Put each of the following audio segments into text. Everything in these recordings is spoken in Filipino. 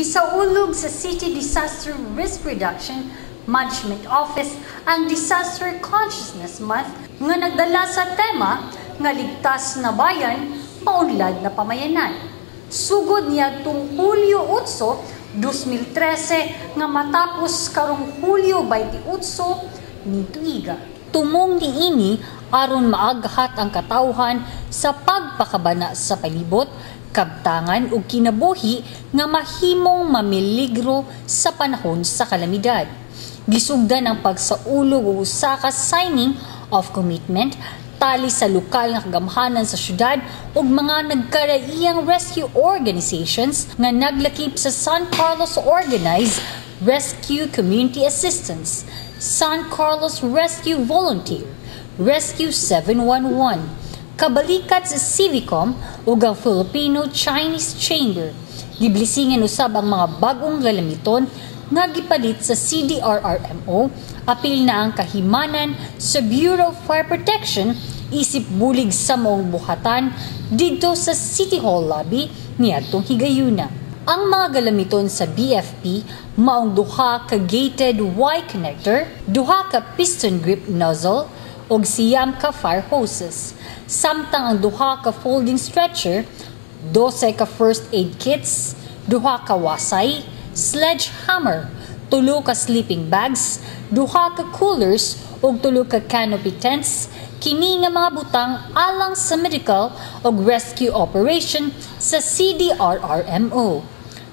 Gisaulog sa City Disaster Risk Reduction Management Office ang Disaster Consciousness Month nga nagdala sa tema nga ligtas na bayan, maunlad na pamayanan. Sugod niya tung Hulyo 8, 2013 nga matapos karong Hulyo 28 ni tuiga. Tumong niini aron maaghat ang katawhan sa pagpakabana sa palibot, kabtangan ug kinabuhi nga mahimong mamiligro sa panahon sa kalamidad. Gisugdan ang pagsaulog o usa ka signing of commitment tali sa lokal nga kagamhanan sa syudad ug mga nagkaraiyang rescue organizations nga naglakip sa San Carlos Organized Rescue Community Assistance, San Carlos Rescue Volunteer, Rescue 711, kabalikat sa Civicom ug ang Filipino-Chinese Chamber. Giblisingan usab ang mga bagong galamiton nga gipalit sa CDRRMO, apil na ang kahimanan sa Bureau of Fire Protection isip bulig sa maong buhatan dito sa City Hall lobby niadtong higayuna. Ang mga galamiton sa BFP maong duha ka gated Y connector, duha ka piston grip nozzle ug siyam ka fire hoses. Samtang ang duha ka folding stretcher, 12 ka first aid kits, duha ka wasay, sledgehammer, 3 ka sleeping bags, 2 ka coolers ug 3 ka canopy tents, kini nga mga butang alang sa medical ug rescue operation sa CDRRMO.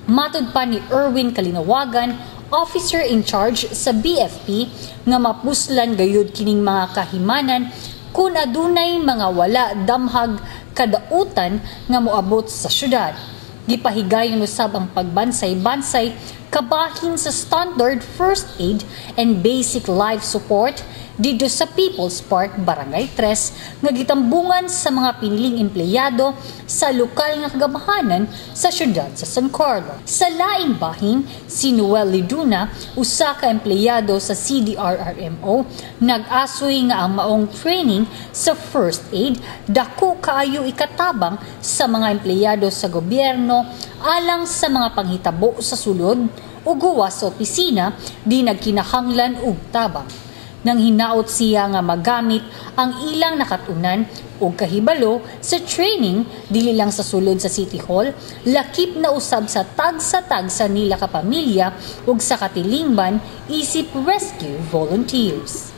Matud pa ni Erwin Kalinawagan, officer in charge sa BFP, nga mapuslan gayud kining mga kahimanan kung adunay mga wala damhag kadautan nga moabot sa syudad. Gipahigayon usab ang pagbansay-bansay kabahin sa standard first aid and basic life support dito sa People's Park, Barangay 3 nga gitambungan sa mga piniling empleyado sa lokal nga kagamahanan sa syudad sa San Carlos. Sa laing bahin, si Noel Liduna, usa ka empleyado sa CDRRMO, nag-asoy nga ang maong training sa first aid dako kaayo ikatabang sa mga empleyado sa gobyerno alang sa mga panghitabo sa sulod o guwa sa opisina di nagkinahanglan og tabang. Nang hinaot siya nga magamit ang ilang nakatunan o kahibalo sa training dili lang sa sulod sa City Hall, lakip na usab sa tagsa nila kapamilya ug sa katilingban isip rescue volunteers.